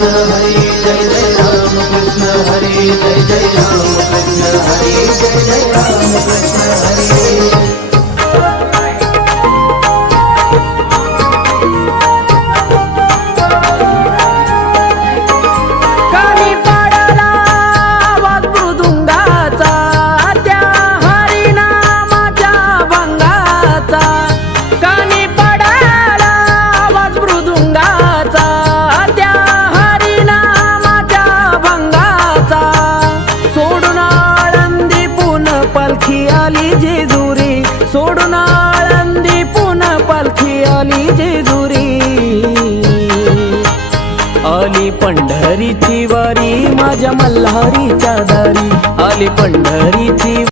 कृष्ण हरी जय जय राम कृष्ण हरी जय जय राम कृष्ण हरी जय जय राम कृष्ण हरी। पालखी आली जेजुरी सोडून आळंदी पुन्हा पालखी आली जेजुरी। आली पंढरीची वारी माझ्या मल्हारीच्या दारी आली पंढरीची